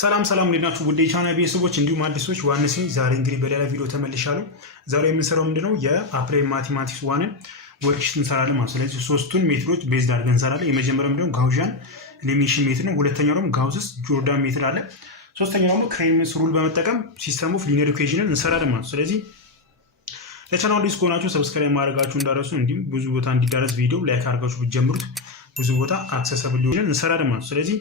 ሰላም እንዴናችሁ ውድ የቻናል ቤተሰቦች እንዲሁም አዲሶች ዋንስ ነኝ። ዛሬ እንግዲህ በሌላ ቪዲዮ ተመልሻለሁ። ዛሬ የምንሰራው ምንድነው የአፕላይ ማቴማቲክስ ዋንን ወርክሺት እንሰራለን ማለት ነው። ስለዚህ ሶስቱን ሜትዶች ቤዝድ አድርገን እንሰራለን። የመጀመሪያው ምንድነው ጋውሲያን ኤሊሚኔሽን ሜትድ ነው። ሁለተኛው ደግሞ ጋውስ ጆርዳን ሜትድ አለ። ሶስተኛው ደግሞ ክሬምስ ሩል በመጠቀም ሲስተም ኦፍ ሊኒየር ኢኩዌሽንን እንሰራለን ማለት ነው። ስለዚህ ለቻናሉ አዲስ ከሆናችሁ ሰብስክራይብ ማድረጋችሁ እንዳረሱ፣ እንዲሁም ብዙ ቦታ እንዲዳረስ ቪዲዮ ላይክ አድርጋችሁ ብትጀምሩት ብዙ ቦታ አክሰሰብል ሊሆን እንሰራለን ማለት ነው። ስለዚህ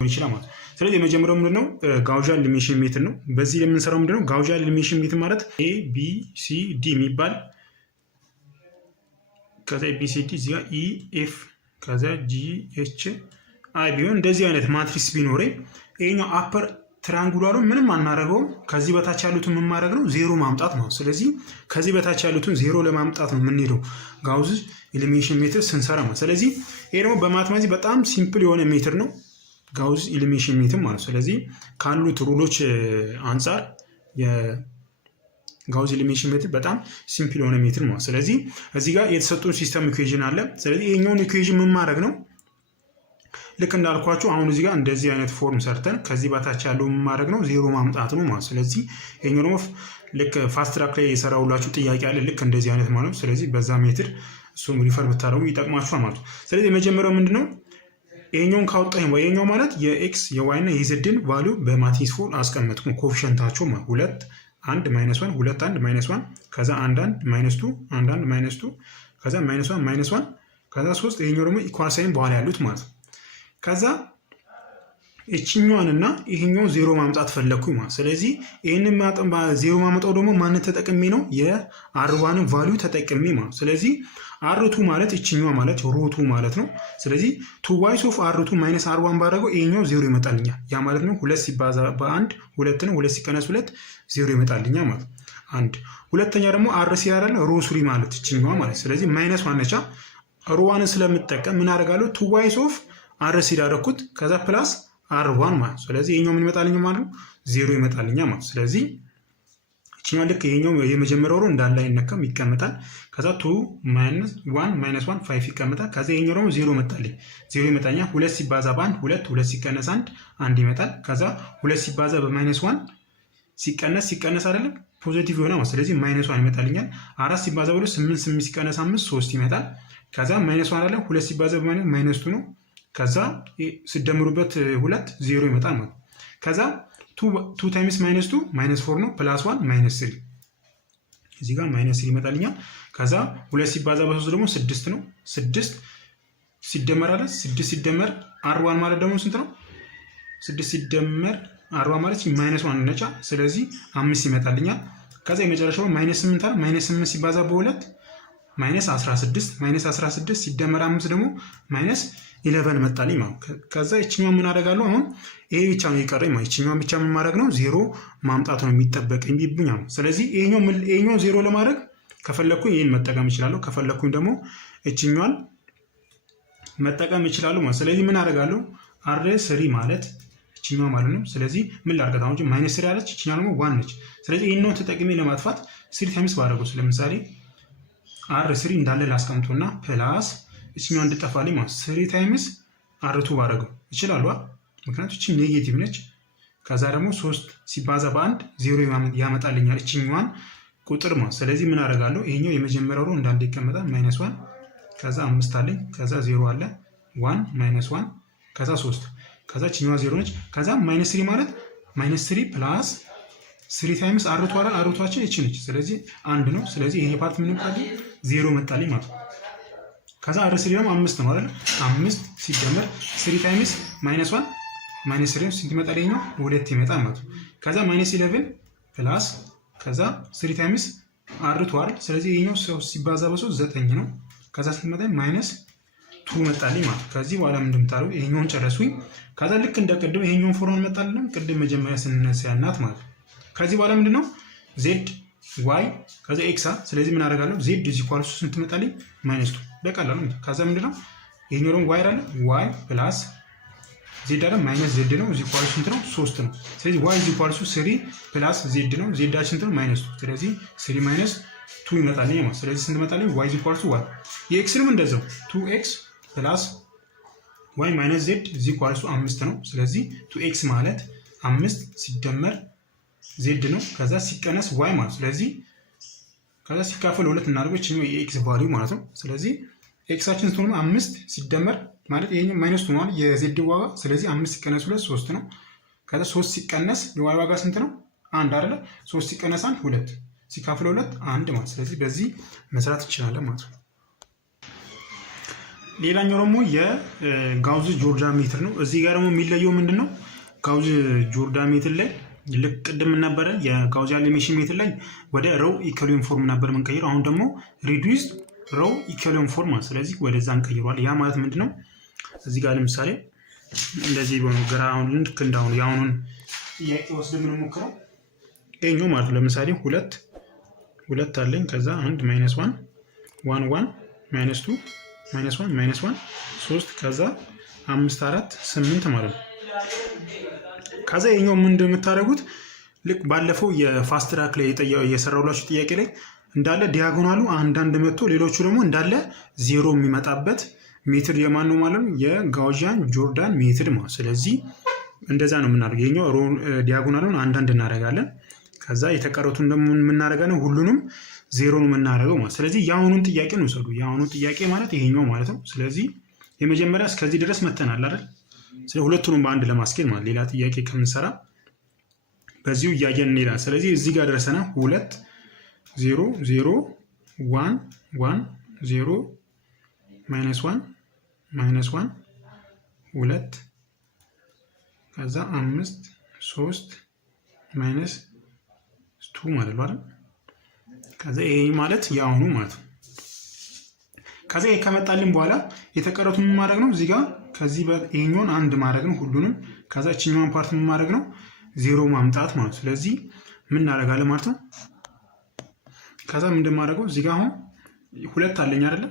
ይችላል ማለት ነው። ስለዚህ የመጀመሪያው ምንድነው ጋውሲያን ኤሊሚኔሽን ሜትድ ነው። በዚህ የምንሰራው ምንድነው ጋውሲያን ኤሊሚኔሽን ሜትድ ማለት ኤ ቢ ሲ ዲ የሚባል ከዛ ኤ ቢ ሲ ዲ እዚህ ጋር ኢ ኤፍ ከዛ ጂ ኤች አይ ቢሆን እንደዚህ አይነት ማትሪክስ ቢኖረኝ ይሄኛው አፐር ትራያንጉላሩ ምንም አናደርገውም። ከዚህ በታች ያሉትን ምን ማድረግ ነው ዜሮ ማምጣት ነው። ስለዚህ ከዚህ በታች ያሉትን ዜሮ ለማምጣት ነው የምንሄደው ጋውሲያን ኤሊሚኔሽን ሜትድ ስንሰራ ነው። ስለዚህ ይሄ ደግሞ በማትማቲክስ በጣም ሲምፕል የሆነ ሜትድ ነው ጋውሲያን ኤሊሚኔሽን ሜትድ ማለት። ስለዚህ ካሉት ሩሎች አንፃር የጋውሲያን ኤሊሚኔሽን ሜትድ በጣም ሲምፕል የሆነ ሜትድ ማለት። ስለዚህ እዚህ ጋር የተሰጡን ሲስተም ኢኩዌሽን አለ። ስለዚህ ይሄኛውን ኢኩዌሽን ምን ማድረግ ነው ልክ እንዳልኳችሁ አሁን እዚህ ጋር እንደዚህ አይነት ፎርም ሰርተን ከዚህ በታች ያለው ምን ማድረግ ነው ዜሮ ማምጣት ነው ማለት። ስለዚህ ይሄኛው ደግሞ ልክ ፋስት ትራክ ላይ የሰራውላችሁ ጥያቄ አለ ልክ እንደዚህ አይነት ማለት ነው። ስለዚህ በዛ ሜትድ እሱም ሪፈር ብታደርጉ ይጠቅማችኋል ማለት ነው። ስለዚህ የመጀመሪያው ምንድነው ይሄኛውን ካወጣኝ ይሄኛው ማለት የኤክስ የዋይ እና የዜድን ቫልዩ በማትሪክስ ፎርም አስቀመጥኩ። ኮኤፊሺየንታቸው ማለት 2 1 -1 2 1 -1 ከዛ 1 1 -2 1 1 -2 ከዛ -1 -1 ከዛ 3 ይሄኛው ደግሞ ኢኳል ሳይን በኋላ ያሉት ማለት ነው። ከዛ እቺኛዋንና ይሄኛው ዜሮ ማምጣት ፈለኩኝ ማለት። ስለዚህ ይሄንን ዜሮ ማምጣው ደግሞ ማን ተጠቅሜ ነው የአር1ን ቫልዩ ተጠቅሜ ማለት። ስለዚህ አር2 ማለት እቺኛዋ ማለት ሩቱ ማለት ነው። ስለዚህ 2 ኦፍ አር2 -አር1 ባደረገው ይሄኛው ዜሮ ይመጣልኛል። ያ ማለት ነው 2 ሲባዛ በ1 2 ነው። 2 ሲቀነስ 2 ዜሮ ይመጣልኛል ማለት አንድ። ሁለተኛ ደግሞ አር3 ያራለ ሮ3 ማለት እቺኛዋ ማለት። ስለዚህ -1 ነቻ ሮ1ን ስለምጠቀም ምን አደርጋለሁ 2 ኦፍ አር3 ያደረኩት ከዛ ፕላስ አር1 ማለት። ስለዚህ ይሄኛው ምን ይመጣልኝ ማለት ነው ዜሮ ይመጣልኛ ማለት። ስለዚህ እቺኛው ልክ ይሄኛው የመጀመሪያው ሮ እንዳለ አይነካም ይቀመጣል። ከዛ 2 -1 -1 5 ይቀመጣል። ከዛ ይሄኛው ደግሞ ዜሮ መጣልኝ ዜሮ ይመጣኛ 2 ሲባዛ በ1 2 2 ሲቀነስ 1 1 ይመጣል። ከዛ 2 ሲባዛ በ-1 ሲቀነስ አይደለም ፖዚቲቭ ይሆናል ማለት። ስለዚህ -1 ይመጣልኛል። 4 ሲባዛ በ2 8 8 ሲቀነስ 5 3 ይመጣል። ከዛ -1 አይደለም 2 ሲባዛ በ-2 ነው። ከዛ ሲደምሩበት 2 0 ይመጣል ማለት። ከዛ 2 ታይምስ -2 -4 ነው ፕላስ 1 -3 እዚህ ጋር -3 ይመጣልኛል። ከዛ 2 ሲባዛ በ3 ደግሞ 6 ነው 6 ሲደመር አለ 6 ሲደመር 40 ማለት ደግሞ ስንት ነው 6 ሲደመር 40 ማለት -1 ነቻ። ስለዚህ 5 ይመጣልኛል። ከዛ የመጨረሻው -8 አለ -8 ሲባዛ በ2 -16 -16 ሲደመር 5 ደግሞ -11 መጣልኝ ማለት። ከዛ እቺኛው ምን አደርጋለሁ አሁን ይሄ ብቻ ነው የቀረኝ ማለት። እቺኛው ብቻ ምን ማድረግ ነው ዜሮ ማምጣት ነው የሚጠበቀኝ ቢብኛ ነው። ስለዚህ ይሄኛው ዜሮ ለማድረግ ከፈለኩኝ ይሄን መጠቀም እችላለሁ፣ ከፈለኩኝ ደግሞ እቺኛዋን መጠቀም እችላለሁ ማለት። ስለዚህ ምን አደርጋለሁ አር3 ማለት እቺኛው ማለት ነው። ስለዚህ ምን ላድርጋት አሁን -3 አለች እቺኛው ደግሞ 1 ነች። ስለዚህ ይሄንን ተጠቅሜ ለማጥፋት 3 ታይምስ ባደረገው ለምሳሌ አር3 እንዳለ ላስቀምጦና ፕላስ እቺኛው እንድጠፋልኝ ማለት 3 ታይምስ አር2 ባደረገው ይችላል ምክንያቱም እቺ ኔጌቲቭ ነች። ከዛ ደግሞ 3 ሲባዛ በ1 ዜሮ ያመጣልኛል እቺኛዋን ቁጥር ማለት። ስለዚህ ምን አደርጋለሁ ይሄኛው የመጀመሪያው ሮ እንዳለ ይቀመጣል -1 ከዛ 5 አለኝ ከዛ 0 አለ 1 -1 ከዛ 3 ከዛ እቺኛዋ 0 ነች። ከዛ -3 ማለት -3 ፕላስ 3 ታይምስ አር2 አለ አር2ችን እቺ ነች። ስለዚህ 1 ነው። ስለዚህ ይሄ ፓርት ምን መጣልኝ 0 መጣልኝ ማለት ነው። ከዛ አር3 ደግሞ 5 ነው አይደል 5 ሲደመር 3 ታይምስ -1 -3 ስንት ይመጣል ነው 2 ይመጣል ማለት ነው። ከዛ -11 ፕላስ ከዛ 3 ታይምስ አር2 አይደል። ስለዚህ ይሄኛው 3 ሲባዛ በ3 9 ነው። ከዛ ሲመጣ -2 መጣልኝ ማለት። ከዚህ በኋላ ምን እንደምታደርጉ ይሄኛውን ጨረሱኝ። ከዛ ልክ እንደቀደም ይሄኛውን ፎርሙላ መጣልን ቅድም መጀመሪያ ስንነሳ ያናት ማለት ነው። ከዚህ በኋላ ምንድነው ዜድ ዋይ ከዛ ኤክስ ስለዚህ ምን አደርጋለሁ ዜድ ኢኳልስ ስንት መጣልኝ -2 በቀላሉ። ከዛ ምንድነው ይሄኛው ደግሞ ዋይ አይደል ዋይ ፕላስ ዜድ አይደል -ዜድ ነው ኢኳልስ ስንት ነው 3 ነው። ስለዚህ ዋይ ኢኳልስ 3 ፕላስ ዜድ ነው ዜዳችን ስንት ነው -2 ስለዚህ 3 2 ይመጣልኝ ማለት። ስለዚህ ስንት መጣልኝ ዋይ ኢኳልስ ዋይ የኤክስንም እንደዛው 2x ፕላስ y - z = 5 ነው። ስለዚህ 2x ማለት 5 ሲደመር ዜድ ነው። ከዛ ሲቀነስ ዋይ ማለት ስለዚህ ከዛ ሲካፈል 2 እናደርገው እቺኛው የኤክስ ቫልዩ ማለት ነው። ስለዚህ ኤክሳችን ስትሆን 5 ሲደመር ማለት ይሄኛው ማይነስ ሆኗል የዜድ ዋጋ። ስለዚህ 5 ሲቀነስ 2 3 ነው። ከዛ 3 ሲቀነስ የዋይ ዋጋ ስንት ነው? 1 አይደለ? 3 ሲቀነስ 1 2 ሲካፈል 2 1 ማለት ስለዚህ በዚህ መስራት እንችላለን ማለት ነው። ሌላኛው ደግሞ የጋውዝ ጆርዳን ሜትር ነው። እዚህ ጋር ደግሞ የሚለየው ምንድነው? ጋውዝ ጆርዳን ሜትር ላይ ልክ ቅድም ነበረ የጋውዚያን ኤሊሚኔሽን ሜትር ላይ ወደ ሮው ኢኩዌሊየም ፎርም ነበር የምንቀይረው። አሁን ደግሞ ሪዱስድ ሮው ኢኩዌሊየም ፎርም ማለት ስለዚህ ወደዛ እንቀይረዋል። ያ ማለት ምንድነው? እዚህ ጋር ለምሳሌ እንደዚህ በሆነው ግራ አሁን ልክ እንዳሁን ያሁኑን ጥያቄ ወስደን የምንሞክረው ይሄኛው ማለት ለምሳሌ ሁለት አለኝ ከዛ 1 -1 1 1 -2 -1 -1 3 ከዛ 5 4 8 ማለት ነው። ከዛ ይሄኛው ምን እንደምታደርጉት ልክ ባለፈው የፋስት ትራክ ላይ የሰራሁላችሁ ጥያቄ ላይ እንዳለ ዲያጎናሉ አንዳንድ መጥቶ ሌሎቹ ደግሞ እንዳለ ዜሮ የሚመጣበት ሜትር የማን ነው ማለት ነው? የጋውዚያን ጆርዳን ሜትር ማለት። ስለዚህ እንደዛ ነው የምናደርገው። ይሄኛው ዲያጎናሉን አንዳንድ እናደርጋለን። ከዛ የተቀረቱን ደግሞ የምናደርጋለን ሁሉንም ዜሮ ነው የምናደርገው ማለት። ስለዚህ የአሁኑን ጥያቄ ነው ወሰዱ። የአሁኑ ጥያቄ ማለት ይሄኛው ማለት ነው። ስለዚህ የመጀመሪያ እስከዚህ ድረስ መተናል አይደል? ስለዚህ ሁለቱንም በአንድ ለማስኬድ ማለት ሌላ ጥያቄ ከምንሰራ በዚሁ እያየን እንሄዳለን። ስለዚህ እዚህ ጋር ደርሰናል። 2 0 0 1 1 0 -1 -1 2 ከዛ 5 3 -2 ማለት ነው። ከዛ ይሄ ማለት የአሁኑ ማለት ነው። ከዛ ይሄ ከመጣልን በኋላ የተቀረቱን ምን ማድረግ ነው? እዚህ ጋር ከዚህ ይሄኛውን አንድ ማድረግ ነው ሁሉንም። ከዛ እቺኛውን ፓርት ምን ማድረግ ነው? ዜሮ ማምጣት ማለት ነው። ስለዚህ ምን እናደርጋለን ማለት ነው? ከዛ ምን እንደማደርገው እዚህ ጋር አሁን ሁለት አለኝ አይደለ?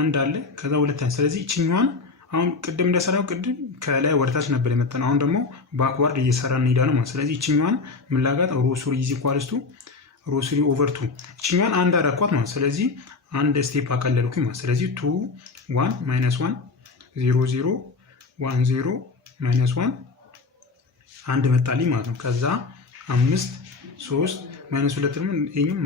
አንድ አለ ከዛ ሁለት አለ። ስለዚህ እቺኛዋን አሁን ቅድም እንደሰራው ቅድም ከላይ ወደታች ነበር የመጣነው። አሁን ደግሞ ባክዋርድ እየሰራን እንሄዳለን ማለት። ስለዚህ እቺኛዋን ምን ላጋት? ሮ 3 ኢዝ ኢኳልስ ቱ ሮ 3 ኦቨር 2 እቺኛዋን አንድ አደረኳት ማለት። ስለዚህ አንድ ስቴፕ አቀለልኩኝ ማለት። ስለዚህ 2 1 -1 0 0 1 0 -1 አንድ መጣልኝ ማለት ነው። ከዛ 5 3 -2 ደግሞ ይሄኛው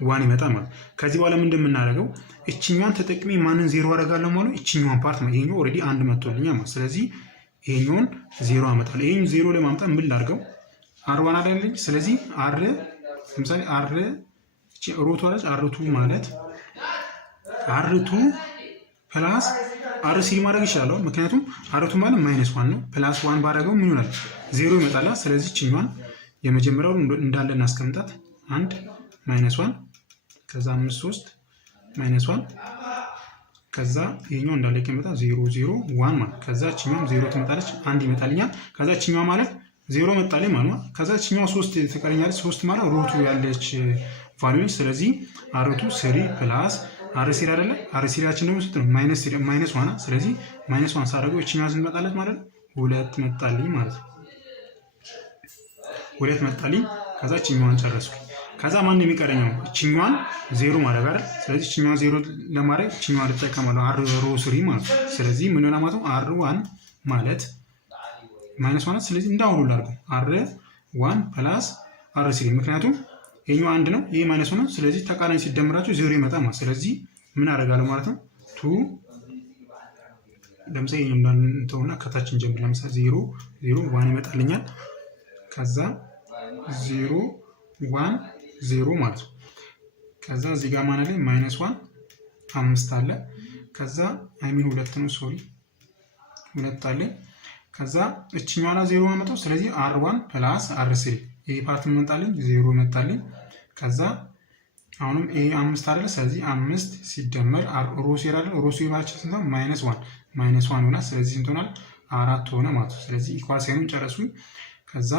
-1 ይመጣል ማለት። ከዚህ በኋላ ምን እንደምናደርገው እቺኛዋን ተጠቅሜ ማንን ዜሮ አደርጋለሁ ማለት እቺኛዋን ፓርት ነው። ይሄኛው ኦሬዲ አንድ መጥቶልኛል ማለት። ስለዚህ ይሄኛውን ዜሮ አመጣለሁ። ይሄን ዜሮ ላይ ማምጣት ምን ላድርገው? r1 አይደለኝ። ስለዚህ r ለምሳሌ r እቺ ሩቱ አለች r2 ማለት r2 ፕላስ r3 ማድረግ ይችላል። ምክንያቱም r2 ማለት -1 ነው። ፕላስ 1 ባደረገው ምን ይሆናል? ዜሮ ይመጣል። ስለዚህ እቺኛዋን የመጀመሪያው እንዳለ እናስቀምጣት። 1 -1 ከዛ 5 3 -1 ከዛ ይሄኛው እንዳለ ይመጣ 0 0 1 ማለት ከዛ እቺኛው 0 ትመጣለች 1 ይመጣልኛል። ከዛ እቺኛው ማለት 0 መጣልኝ ማለት ነው። ከዛ እቺኛው 3 ተቀረኛለች 3 ማለት ሩቱ ያለች ቫልዩ። ስለዚህ r2 3 ፕላስ r3 አይደለ? r3ያችን ደግሞ ስንት ነው? -1። ስለዚህ -1 ሳደርገው እቺኛው ስንት መጣለች ማለት ነው? 2 መጣልኝ ማለት ነው። 2 መጣልኝ። ከዛ እቺኛዋን ጨረስኩኝ። ከዛ ማን የሚቀረኛው? እቺኛዋን 0 ማድረግ አይደል? ስለዚህ እቺኛዋን 0 ለማድረግ እቺኛዋን ልጠቀማለሁ r3 ማለት ነው። ስለዚህ ምን ሆነ ማለት ነው? r1 ማለት -1። ስለዚህ እንዳሁኑ ላድርገው r1 ፕላስ r3 ምክንያቱም ይሄኛው አንድ ነው ይሄ -1 ነው። ስለዚህ ተቃራኒ ሲደምራቸው 0 ይመጣል ማለት። ስለዚህ ምን አደርጋለሁ ማለት ነው? 2 ለምሳሌ ይሄኛው እንተውና ከታችን ጀምር። ለምሳሌ 0 0 1 ይመጣልኛል። ከዛ 0 1 0 ማለት ነው። ከዛ እዚህ ጋር ማን አለ? -1 5 አለ። ከዛ አይሚን 2 ነው ሶሪ 2 አለ። ከዛ እቺኛዋና 0 ማመጣው። ስለዚህ r1 ፕላስ r3 ይሄ ፓርት መጣልኝ 0 መጣልኝ። ከዛ አሁንም ይሄ 5 አይደለ? ስለዚህ 5 ሲደመር ሮስ ይራል ሮስ ይባች ስንት ነው? -1 ሆነ። ስለዚህ ስንት ሆናል? 4 ሆነ ማለት ነው። ስለዚህ ኢኳል ሳይኑን ጨረሱኝ። ከዛ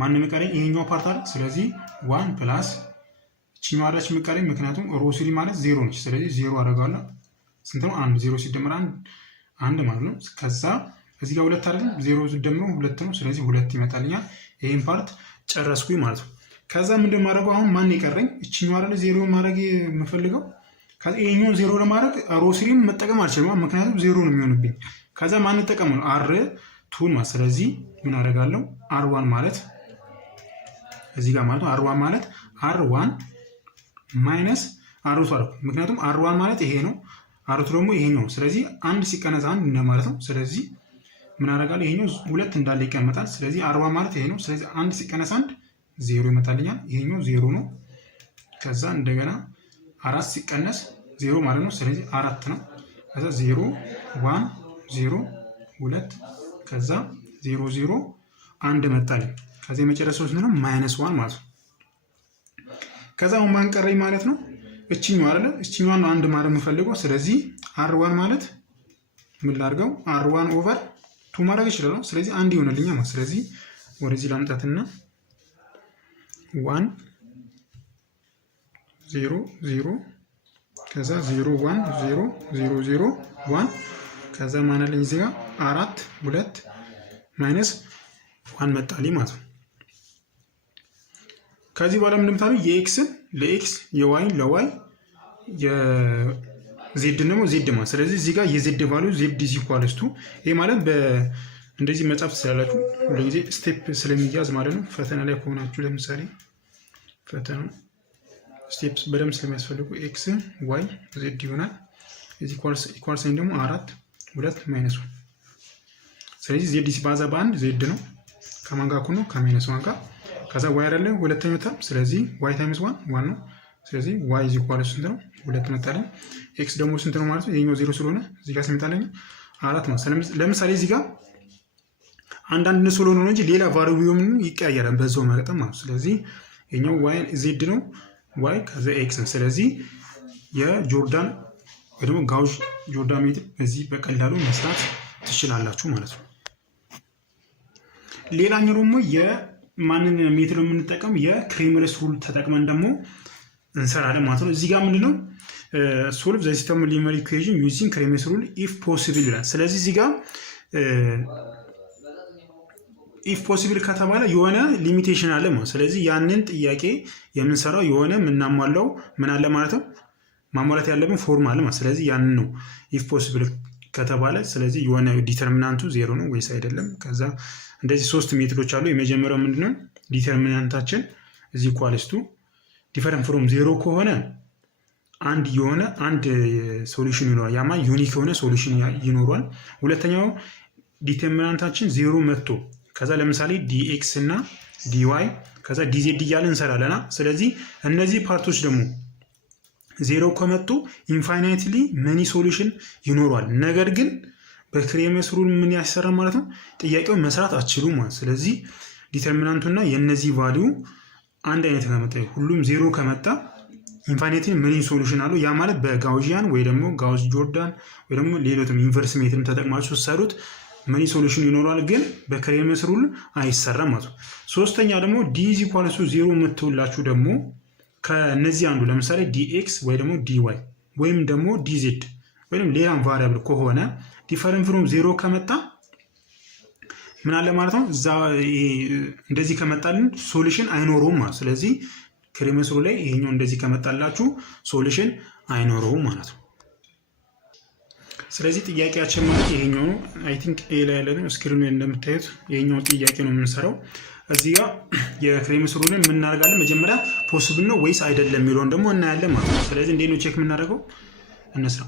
ማን የሚቀረኝ? ይሄኛው ፓርት አይደል? ስለዚህ 1 ፕላስ እቺኛው አለች የሚቀረኝ ምክንያቱም ሮስ ማለት 0 ነች። ስለዚህ 0 አደርጋለሁ። ስንት ነው? 1 0 ሲደመር 1 ማለት ነው። ከዛ እዚህ ጋር 2 አይደል? 0 ሲደመር 2 ነው። ስለዚህ 2 ይመጣልኛል። ይሄን ፓርት ጨረስኩኝ ማለት ነው። ከዛ ምንድን ማድረገው አሁን ማን ይቀረኝ? እቺኛው አይደል 0 ማድረግ የምፈልገው። ከዛ ይሄኛው 0 ለማድረግ ሮስሪም መጠቀም አልችልም ምክንያቱም 0 ነው የሚሆንብኝ። ከዛ ማን ተጠቀም ነው? r 2 ማለት ስለዚህ ምን አደርጋለሁ r1 ማለት እዚህ ጋር ማለት ነው r1 ማለት r1 ማይነስ r2 አደረኩ። ምክንያቱም r1 ማለት ይሄ ነው r2 ደግሞ ይሄኛው ስለዚህ አንድ ሲቀነስ አንድ እንደማለት ነው። ስለዚህ ምን አደርጋለሁ ይሄኛው ሁለት እንዳለ ይቀመጣል። ስለዚህ r1 ማለት ይሄ ነው። ስለዚህ አንድ ሲቀነስ አንድ 0 ይመጣልኛል። ይሄኛው 0 ነው። ከዛ እንደገና 4 ሲቀነስ 0 ማለት ነው። ስለዚህ 4 ነው። ከዛ 0 1 0 2 ከዛ 0 0 1 መጣልኝ። ከዛ የመጨረሻው ስንት ነው -1 ማለት ነው። ከዛ ማን ቀረኝ ማለት ነው እቺኛው አይደለ እቺኛዋን አንድ ማለት የምፈልገው ስለዚህ r1 ማለት ምን ላድርገው r1 ኦቨር 2 ማድረግ ይችላል። ስለዚህ አንድ ይሆንልኛል ማለት ስለዚህ ወደዚህ ላምጣትና 1 0 0 ከዛ 0 1 0 0 0 1 ከዛ ማን አለኝ እዚህ ጋር 4 2 ማይነስ 1 መጣልኝ ማለት ነው። ከዚህ በኋላ ምንም ታሉ የኤክስን ለኤክስ የዋይን ለዋይ የዜድ ደግሞ ዜድ ማለት ስለዚህ እዚህ ጋር የዜድ ቫልዩ ዜድ ኢዝ ኢኳልስ ቱ ይሄ ማለት እንደዚህ መጻፍ ትችላላችሁ። ለጊዜ ስቴፕ ስለሚያዝ ማለት ነው። ፈተና ላይ ከሆናችሁ ለምሳሌ ፈተና ስቴፕስ በደንብ ስለሚያስፈልጉ ኤክስ ዋይ ዜድ ይሆናል። እዚህ ኢኳልስ ደግሞ 4 2 ማይነስ 1 ስለዚህ ዜድ ሲባዛ በአንድ ዜድ ነው ከማን ጋር እኩል ነው ከማይነስ 1 ጋር ከዛ ዋይ አይደለ ሁለተኛው ተርም ስለዚህ ዋይ ታይምስ 1 1 ነው። ስለዚህ ዋይ ኢዝ ኢኳል ስንት ነው 2 መጣልኝ። ኤክስ ደግሞ ስንት ነው ማለት ነው ይሄኛው 0 ስለሆነ እዚህ ጋር ሲመጣልኝ 4 ነው። ለምሳሌ እዚህ ጋር አንዳንድ ስለሆነ ነው እንጂ ሌላ ቫሪያብሉም ይቀያየራል በዛው መጠን ማለት ነው። ስለዚህ ይሄኛው ዋይ ዜድ ነው ዋይ ከዛ ኤክስ ነው። ስለዚህ የጆርዳን ወይ ደግሞ ጋውስ ጆርዳን ሜትድ በዚህ በቀላሉ መስራት ትችላላችሁ ማለት ነው። ሌላኛው ደግሞ የማንን ሜትድ ነው የምንጠቀም የክሬመርስ ሩል ተጠቅመን ደግሞ እንሰራለን ማለት ነው። እዚህ ጋር ምንድነው ሶልቭ ዘ ሲስተም ሊኒየር ኢኩዌሽን ዩዚንግ ክሬመርስ ሩል ኢፍ ፖሲብል ይላል። ስለዚህ እዚህ ጋር ኢፍ ፖሲብል ከተባለ የሆነ ሊሚቴሽን አለ ማለት ስለዚህ ያንን ጥያቄ የምንሰራው የሆነ ምናሟላው ምን አለ ማለት ነው ማሟላት ያለብን ፎርም አለ ማለት ስለዚህ ያንን ነው ኢፍ ፖሲብል ከተባለ ስለዚህ የሆነ ዲተርሚናንቱ 0 ነው ወይስ አይደለም። ከዛ እንደዚህ ሶስት ሜትዶች አሉ። የመጀመሪያው ምንድነው ዲተርሚናንታችን እዚ ኢኳልስ ቱ ዲፈረንት ፍሮም 0 ከሆነ አንድ የሆነ አንድ ሶሉሽን ይኖራል ያማ ዩኒክ የሆነ ሶሉሽን ይኖራል። ሁለተኛው ዲተርሚናንታችን 0 መጥቶ ከዛ ለምሳሌ dx እና dy ከዛ dz እያልን እንሰራለና ስለዚህ እነዚህ ፓርቶች ደግሞ 0 ከመጡ ኢንፋይናይትሊ መኒ ሶሉሽን ይኖራል። ነገር ግን በክሬመርስ ሩል ምን ያሰራል ማለት ነው ጥያቄውን መስራት አትችሉም ማለት ስለዚህ ዲተርሚናንቱና የነዚህ ቫልዩ አንድ አይነት ከመጣ ሁሉም 0 ከመጣ ኢንፋይናይትሊ መኒ ሶሉሽን አሉ። ያ ማለት በጋውሲያን ወይ ደግሞ ጋውስ ጆርዳን ወይ ደግሞ ሌሎችም ኢንቨርስ ሜትድ ተጠቅማችሁ ሰሩት መኒ ሶሉሽን ይኖራል። ግን በክሬመርስ ሩል አይሰራም ማለት ነው። ሶስተኛ ደግሞ d is equal to 0 መተውላችሁ ደግሞ ከነዚህ አንዱ ለምሳሌ dx ወይ ደግሞ dy ወይም ደግሞ dz ወይም ሌላም ቫሪያብል ከሆነ ዲፈረንት ፍሮም 0 ከመጣ ምን አለ ማለት ነው እዛ እንደዚህ ከመጣልን ሶሉሽን አይኖርውም ማለት ስለዚህ ክሬመርስ ሩል ላይ ይሄኛው እንደዚህ ከመጣላችሁ ሶሉሽን አይኖርውም ማለት ነው። ስለዚህ ጥያቄያችን ማለት ይሄኛው ነው። አይ ቲንክ ኤ ላይ ያለው ስክሪኑ ላይ እንደምታዩት ይሄኛው ጥያቄ ነው የምንሰራው። እዚህ ጋር የክሬመርስ ሩልን ምን እናደርጋለን መጀመሪያ ፖሲብል ነው ወይስ አይደለም የሚለውን ደግሞ እናያለን ማለት ነው። ስለዚህ እንዴት ነው ቼክ የምናደርገው እንስራ።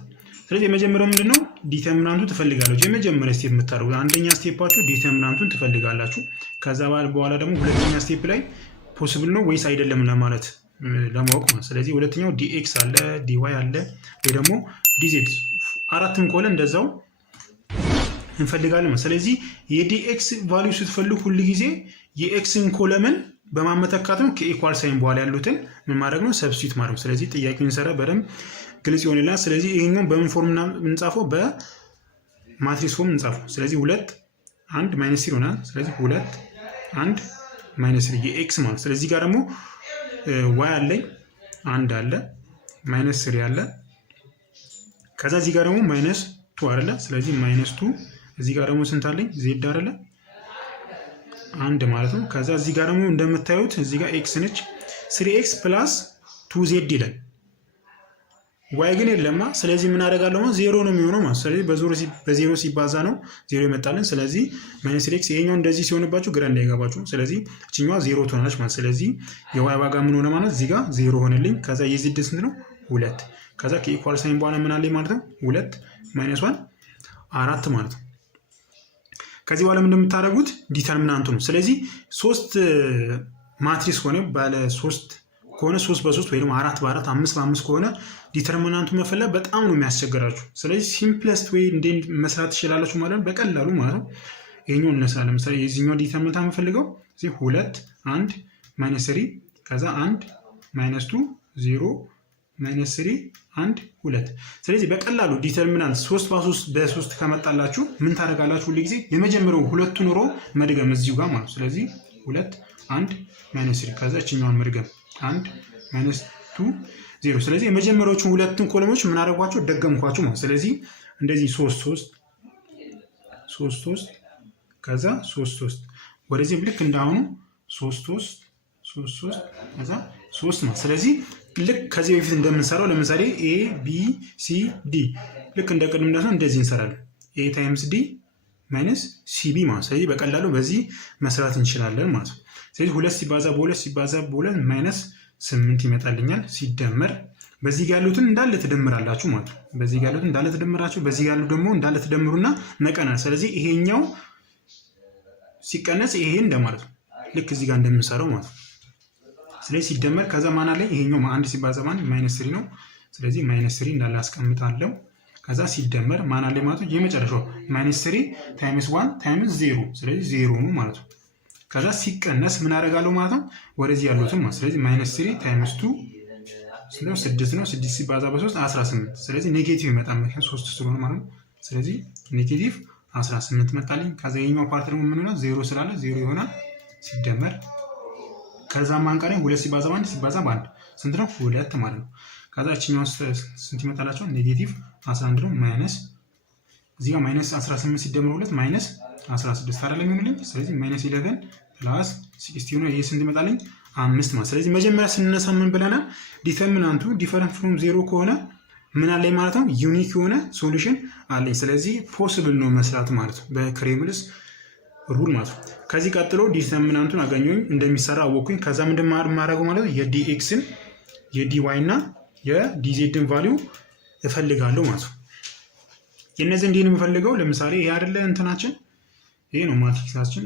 ስለዚህ የመጀመሪያው ምንድነው ዲተርሚናንቱን ትፈልጋላችሁ። የመጀመሪያ ስቴፕ የምታደርጉት አንደኛ ስቴፓችሁ ዲተርሚናንቱን ትፈልጋላችሁ። ከዛ በኋላ ደግሞ ሁለተኛ ስቴፕ ላይ ፖሲብል ነው ወይስ አይደለም ለማለት ለማወቅ ማለት ስለዚህ ሁለተኛው dx አለ dy አለ ወይ ደግሞ dz አራትም ከሆነ እንደዛው እንፈልጋለን። ስለዚህ የdx ቫልዩ ስትፈልጉ ሁሉ ጊዜ የxን ኮለምን በማመተካት ነው ከኢኳል ሳይን በኋላ ያሉትን ምን ማድረግ ነው ሰብስቲት ማድረግ። ስለዚህ ጥያቄውን ሰራ በደንብ ግልጽ ይሆንልናል። ስለዚህ ይሄኛው በምን ፎርም እንጻፈው በማትሪክስ ፎርም እንጻፈው። ስለዚህ 2 1 -3 ይሆናል። ስለዚህ 2 1 -3 የx ማለት ስለዚህ ጋር ደግሞ y አለኝ 1 አለ -3 አለ ከዛ እዚህ ጋር ደግሞ -2 አይደለ ስለዚህ -2 እዚህ ጋር ደግሞ ስንት አለኝ z አይደለ 1 ማለት ነው። ከዛ እዚህ ጋር ደግሞ እንደምታዩት እዚህ ጋር x ነች 3x + 2z ይላል። ዋይ ግን የለማ። ስለዚህ ምን አደርጋለሁ ማለት ዜሮ ነው የሚሆነው ማለት። ስለዚህ በዜሮ ሲባዛ ነው ዜሮ ይመጣልን። ስለዚህ ማይነስ ኤክስ ይሄኛው እንደዚህ ሲሆንባችሁ ግራ እንዳይገባችሁ። ስለዚህ እችኛዋ ዜሮ ትሆናለች ማለት። ስለዚህ የዋይ ዋጋ ምን ሆነ ማለት እዚህ ጋር ዜሮ ሆነልኝ። ከዛ የዜድ ስንት ነው? 2። ከዛ ከኢኳል ሳይን በኋላ ምን አለኝ ማለት ነው? 2 ማይነስ 1 4 ማለት ነው። ከዚህ በኋላ ምን እንደምታደርጉት ዲተርሚናንቱ ነው። ስለዚህ 3 ማትሪክስ ሆነ ባለ 3 ከሆነ 3 በ3 ወይ ደግሞ 4 በ4 5 በ5 ከሆነ ዲተርሚናንቱ መፈለግ በጣም ነው የሚያስቸግራችሁ። ስለዚህ ሲምፕለስት ወይ እንዴት መስራት ትችላላችሁ ማለት ነው፣ በቀላሉ ማለት ነው። ይሄኛው እንሰራ። ለምሳሌ የዚህኛው ዲተርሚናንት የምፈልገው እዚህ 2 1 ማይነስ 3 ከዛ 1 ማይነስ 2 0 ማይነስ 3 1 2። ስለዚህ በቀላሉ ዲተርሚናንት 3 በ3 ከመጣላችሁ ምን ታደርጋላችሁ? ሁሉ ጊዜ የመጀመሪያው ሁለቱን ሮ መድገም እዚሁ ጋር ማለት ነው። ስለዚህ 2 1 ማይነስ 3 ከዛ እችኛውን መድገም 1 ማይነስ 2 0። ስለዚህ የመጀመሪያዎቹን ሁለቱን ኮለሞች ምን አደረጓቸው? ደገምኳቸው ማለት። ስለዚህ እንደዚህ 3 3 3 ከዛ 3 3 ወደዚህ ልክ እንዳሁኑ 3 3 3 3 ከዛ 3 ማለት። ስለዚህ ልክ ከዚህ በፊት እንደምንሰራው ለምሳሌ ኤ ቢ ሲ ዲ ልክ እንደ ቅድም እንደዚህ እንሰራለን። ኤ ታይምስ ዲ ማይነስ ሲቢ ማለት። ስለዚህ በቀላሉ በዚህ መስራት እንችላለን ማለት ነው። ስለዚህ 2 ሲባዛ በ2 ሲባዛ በ2 ማይነስ 8 ይመጣልኛል። ሲደመር በዚህ ጋር ያሉትን እንዳለ ትደምራላችሁ ማለት ነው። በዚህ ጋር ያሉትን እንዳለ ትደምራችሁ፣ በዚህ ጋር ያሉት ደግሞ እንዳለ ትደምሩና መቀነስ። ስለዚህ ይሄኛው ሲቀነስ ይሄ እንደማለት ነው። ልክ እዚህ ጋር እንደምንሰራው ማለት ነው። ስለዚህ ሲደመር ከዛ ማን አለ? ይሄኛው 1 ሲባዛ ማን ማይነስ 3 ነው። ስለዚህ ማይነስ 3 እንዳለ አስቀምጣለሁ። ከዛ ሲደመር ማን አለ ማለት ነው? የመጨረሻው ማይነስ 3 ታይምስ 1 ታይምስ 0 ስለዚህ 0 ነው ማለት ነው። ከዛ ሲቀነስ ምን አደርጋለሁ ማለት ነው? ወደዚህ ያሉትን ማለት። ስለዚህ ማይነስ 3 ታይምስ 2 ስለዚህ 6 ነው። 6 ሲባዛ በ3 18 ስለዚህ ኔጌቲቭ ይመጣል ማለት 3 ስለሆነ ማለት ነው። ስለዚህ ኔጌቲቭ 18 መጣልኝ። ከዛ የኛው ፓርት ደግሞ ምን ነው? 0 ስላለ 0 ይሆናል። ሲደመር ከዛ ማንቀረኝ 2 ሲባዛ በ1 ሲባዛ በ1 ስንት ነው? 2 ማለት ነው። ከዛ እችኛው ስንት ይመጣላቸው? ኔጌቲቭ 11 ነው። ማይነስ እዚህ ጋር ማይነስ 18 ሲደመር 2 ማይነስ 16 አይደለም የሚሆንልኝ። ስለዚህ ማይነስ 11 ፕላስ 16 ነው። ይሄ ስንት ይመጣልኝ? 5 ማለት። ስለዚህ መጀመሪያ ስንነሳ ምን ብለናል? ዲተርሚናንቱ ዲፈረንት ፍሮም 0 ከሆነ ምን አለኝ ማለት ነው? ዩኒክ የሆነ ሶሉሽን አለኝ። ስለዚህ ፖሲብል ነው መስራት ማለት ነው በክሬምልስ ሩል ማለት ነው። ከዚህ ቀጥሎ ዲተርሚናንቱን አገኘሁኝ እንደሚሰራ አወቅኩኝ። ከዛ ምንድን ማድረገው ማለት ነው? የዲኤክስን የዲዋይ እና የዲዜድን ቫሊዩ እፈልጋለሁ ማለት ነው። የነዚህ እንዲህ ነው የምፈልገው። ለምሳሌ ይሄ አይደለ እንትናችን ይሄ ነው ማትሪክሳችን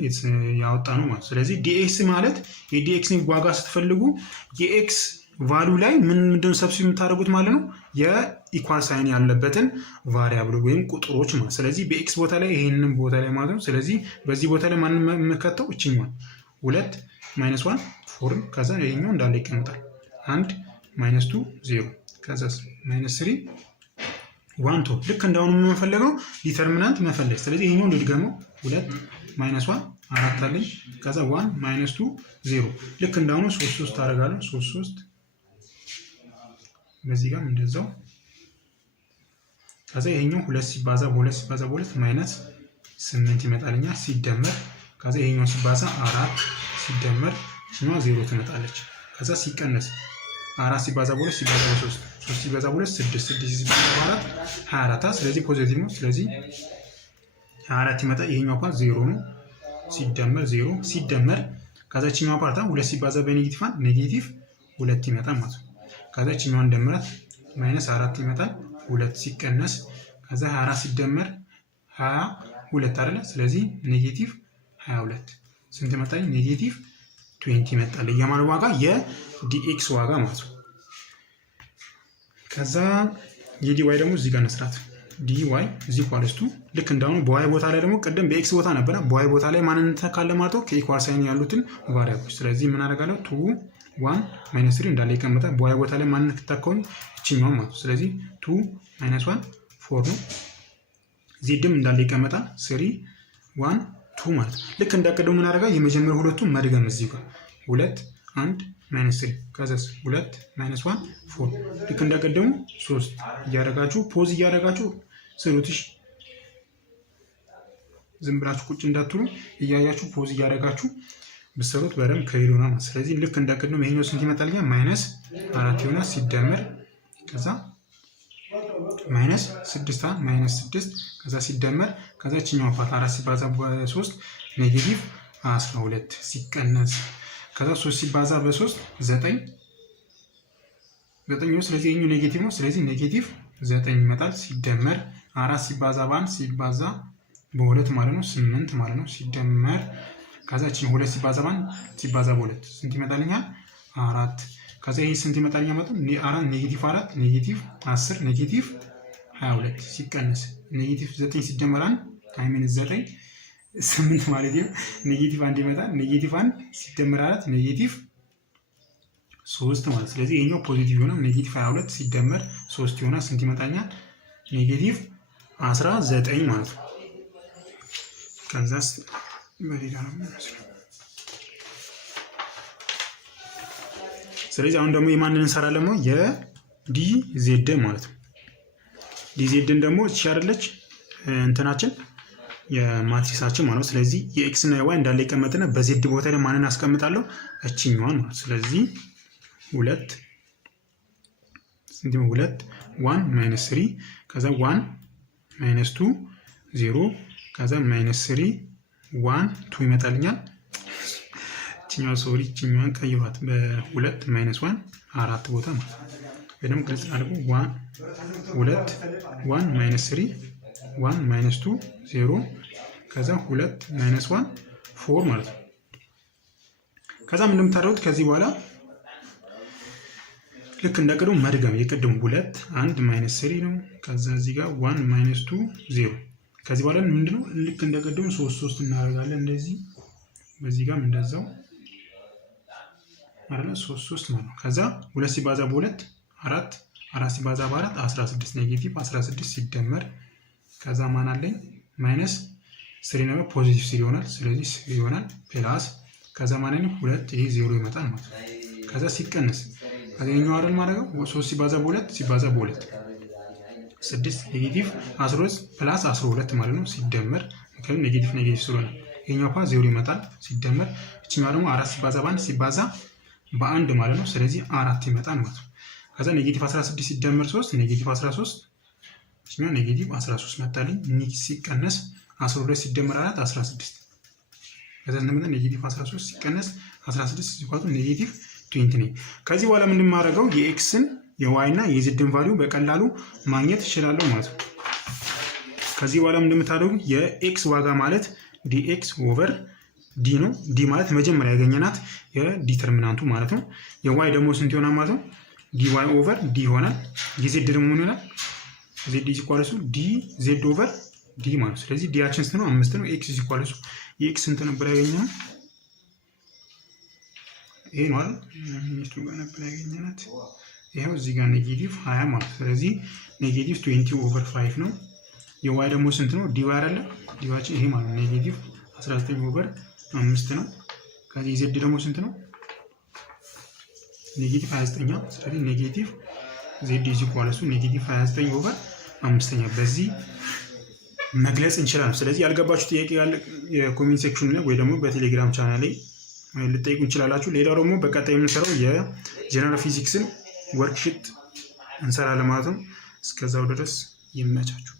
ያወጣ ነው ማለት። ስለዚህ ዲኤክስ ማለት የዲኤክስን ዋጋ ስትፈልጉ የኤክስ ቫሉ ላይ ምንድን ሰብስቲቱት የምታደርጉት ማለት ነው? የኢኳል ሳይን ያለበትን ቫሪያብል ወይም ቁጥሮች ማለት። ስለዚህ በኤክስ ቦታ ላይ ይሄንን ቦታ ላይ ማለት ነው። ስለዚህ በዚህ ቦታ ላይ ማንን የምከተው? እችኛዋን 2 ማይነስ 1 4 ከዛ ይሄኛው እንዳለ ይቀመጣል። 1 ማይነስ 2 0 ከዛ ማይነስ 3 1 2 ልክ እንዳሁኑ የምንፈልገው ዲተርሚናንት መፈለግ። ስለዚህ ይሄኛው ልድገመው 2 ማይነስ 1 4 አለኝ። ከዛ 1 ማይነስ 2 0 ልክ እንዳሁኑ 3 3 አደርጋለሁ 3 3 በዚህ ጋር እንደዛው። ከዛ ይሄኛው 2 ሲባዛ በ2 ሲባዛ በ2 ማይነስ 8 ይመጣልኛል። ሲደመር ከዛ ይሄኛው ሲባዛ 4 ሲደመር እኛው 0 ትመጣለች። ከዛ ሲቀነስ 4 ሲባዛ በ2 ሲባዛ በ3 3 ሲባዛ በ2 6 6 ሲባዛ በ4 24 ስለዚህ ፖዚቲቭ ነው። ስለዚህ 24 ይመጣ። ይሄኛው ፓርት 0 ነው። ሲደመር 0 ሲደመር ከዛ እኛው ፓርት 2 ሲባዛ በኔጌቲቭ 1 ኔጌቲቭ 2 ይመጣል ማለት ነው። ከዛ እኛውን ደምራት ማይነስ 4 ይመጣል። 2 ሲቀነስ ከዛ 24 ሲደመር 22 አይደለ? ስለዚህ ኔጌቲቭ 22 ስንት ይመጣል? ኔጌቲቭ 20 ይመጣል። የማን ዋጋ? የዲኤክስ ዋጋ ማለት ነው። ከዛ የዲዋይ ደግሞ እዚህ ጋር መስራት ዲዋይ እዚህ ኳልስቱ ልክ እንዳሁኑ በዋይ ቦታ ላይ ደግሞ ቅድም በኤክስ ቦታ ነበረ። በዋይ ቦታ ላይ ማንን እንተካለ ማለት ነው? ከኢኳል ሳይን ያሉትን ቫሪያብሎች። ስለዚህ ምን አደርጋለሁ? 2 1 ማይነስ 3 እንዳለ ይቀመጣል። በዋይ ቦታ ላይ ማንን ተተካውን? እቺኛው ማለት ነው። ስለዚህ 2 ማይነስ 1 4 ነው። ዜድም እንዳለ ይቀመጣል። 3 1 2 ማለት ነው። ልክ እንዳቀደሙ ምን አደርጋ? የመጀመሪያው ሁለቱን መድገም እዚህ ጋር 2 1 ማይነስ 3 ከዛስ 2 ማይነስ 1 4 ልክ እንዳቀደሙ 3 እያደረጋችሁ ፖዝ እያደረጋችሁ ስሩትሽ። ዝም ብላችሁ ቁጭ እንዳትሉ እያያችሁ ፖዝ እያደረጋችሁ ብትሰሩት በደንብ ከሄዱ ነው ማለት። ስለዚህ ልክ እንዳቀደሙ ይሄኛው ስንት ይመጣልኛል? ማይነስ 4 ይሆናል። ሲደመር ከዛ ማይነስ 6 ማይነስ 6 ከዛ ሲደመር ከዛ እቺኛው ፓርት 4 ሲባዛ በ3 ኔጌቲቭ 12 ሲቀነስ ከዛ 3 ሲባዛ በ3 9 ነው። ስለዚህ ይሄኛው ኔጌቲቭ ነው። ስለዚህ ኔጌቲቭ 9 ይመጣል። ሲደመር 4 ሲባዛ በ1 ሲባዛ በ2 ማለት ነው 8 ማለት ነው። ሲደመር ከዛ እቺን 2 ሲባዛ በ1 ሲባዛ በ2 ስንት ይመጣልኛል? 4 ከዛ ይሄ ስንት ይመጣልኛል ማለት ነው? 4 ኔጌቲቭ 4 ኔጌቲቭ 10 ኔጌቲቭ 22 ሲቀነስ ኔጌቲቭ 9 ሲደመር 1 ታይምስ 9 8 ማለት ነው። ኔጌቲቭ 1 ይመጣል። ኔጌቲቭ 1 ሲደመር 4 ኔጌቲቭ 3 ማለት። ስለዚህ ይሄኛው ፖዚቲቭ ይሆናል። ኔጌቲቭ 22 ሲደመር 3 ይሆናል። ስንት ይመጣኛል? ኔጌቲቭ 19 ማለት ነው። ከዛስ በሌላ ነው የሚመስለው። ስለዚህ አሁን ደግሞ የማንን እንሰራለን ነው? የዲ ዜድ ማለት ነው። ዲ ዜድን ደግሞ እቺ አይደለች እንትናችን የማትሪክሳችን ማለት ነው። ስለዚህ የኤክስ እና የዋይ እንዳለ ይቀመጥና በዜድ ቦታ ላይ ማንን አስቀምጣለሁ? እቺኛዋን ማለት። ስለዚህ 2 1 ማይነስ 3 ከዛ 1 ማይነስ 2 0 ከዛ ማይነስ 3 1 2 ይመጣልኛል። እቺኛው ሶሪ እቺኛዋን ቀይሯት በ2 ማይነስ 1 4 ቦታ ማለት ነው። ወይንም ግልጽ አድርጎ 1 1 ማይነስ 3 1 ማይነስ 2 0 ከዛ 2 ማይነስ 1 4 ማለት ነው። ከዛ ምን እንደምታደርጉት ከዚህ በኋላ ልክ እንደቀደሙ መድገም የቀደሙ 2 1 ማይነስ 3 ነው። ከዛ እዚህ ጋር 1 ማይነስ 2 0 ከዚህ በኋላ ምንድነው ልክ እንደቀደሙ 3 3 እናደርጋለን እንደዚህ በዚህ ጋር እንደዛው ማለት 3 3 ማለት ነው። ከዛ 2 ሲባዛ በ2 4 4 ሲባዛ በ4 16 ኔጌቲቭ 16 ሲደመር ከዛ ማን አለኝ ማይነስ 3 ነው ፖዚቲቭ 3 ይሆናል። ስለዚህ 3 ይሆናል ፕላስ ከዛ ማን ነው 2 ይሄ 0 ይመጣል ማለት ነው። ከዛ ሲቀነስ አገኘው አይደል ማለት ነው 3 ሲባዛ በ2 ሲባዛ በ2 6 ኔጌቲቭ 12 ፕላስ 12 ማለት ነው። ሲደመር ምክንያቱም ኔጌቲቭ ኔጌቲቭ ስለሆነ ይሄኛው ፓ 0 ይመጣል። ሲደመር እቺኛው ደግሞ 4 ሲባዛ በ1 ሲባዛ በ1 ማለት ነው። ስለዚህ 4 ይመጣል ማለት ነው። ከዛ ኔጌቲቭ 16 ሲደመር 3 ኔጌቲቭ 13 እቺኛው ኔጌቲቭ 13 መጣልኝ። ሲቀነስ 12 ሲደመር 4 16 ከዛ እንደምን ኔጌቲቭ 13 ሲቀነስ 16 ሲቋጡ ኔጌቲቭ 20 ነው። ከዚህ በኋላ ምንድን ማድረገው የኤክስን የዋይ እና የዜድን ቫልዩ በቀላሉ ማግኘት እችላለሁ ማለት ነው። ከዚህ በኋላ ምንድን የምታደርጉ የኤክስ ዋጋ ማለት ዲኤክስ ኦቨር ዲ ነው። ዲ ማለት መጀመሪያ ያገኘናት የዲተርሚናንቱ ማለት ነው። የዋይ ደግሞ ስንት ይሆናል ማለት ነው? ዲ ዋይ ኦቨር ዲ ይሆናል። የዜድ ደግሞ ምን ይሆናል? ዜድ ኢዝ ኢኳልስ ዲ ዜድ ኦቨር ዲ ማለት ነው። ስለዚህ ዲያችን ስንት ነው? 5 ነው። ኤክስ ኢዝ ኢኳልስ የኤክስ ስንት ነበር ያገኘነው? ይሄ ነው አይደል? ሚስቱ ጋር ነበር ያገኘናት። ይሄው እዚህ ጋር ኔጌቲቭ 20 ማለት ነው። ስለዚህ ኔጌቲቭ 20 ኦቨር 5 ነው። የዋይ ደግሞ ስንት ነው? ዲ ዋይ አይደለ? ዲ ዋያችን ይሄ ማለት ነው ኔጌቲቭ 19 ኦቨር 5 ነው። ከዚህ ዜድ ደግሞ ስንት ነው? ኔጌቲቭ 29። ስለዚህ ኔጌቲቭ ዜድ ኢዝ ኢኳልስ ኔጌቲቭ 29 ኦቨር 5 በዚህ መግለጽ እንችላለን። ስለዚህ ያልገባችሁ ጥያቄ ያለ የኮሜንት ሴክሽን ላይ ወይ ደግሞ በቴሌግራም ቻናል ላይ ልጠይቁ እንችላላችሁ። ሌላው ደግሞ በቀጣይ የምንሰራው የጀነራል ፊዚክስን ወርክሺት እንሰራለን ማለት ነው። እስከዛው ድረስ ይመቻችሁ።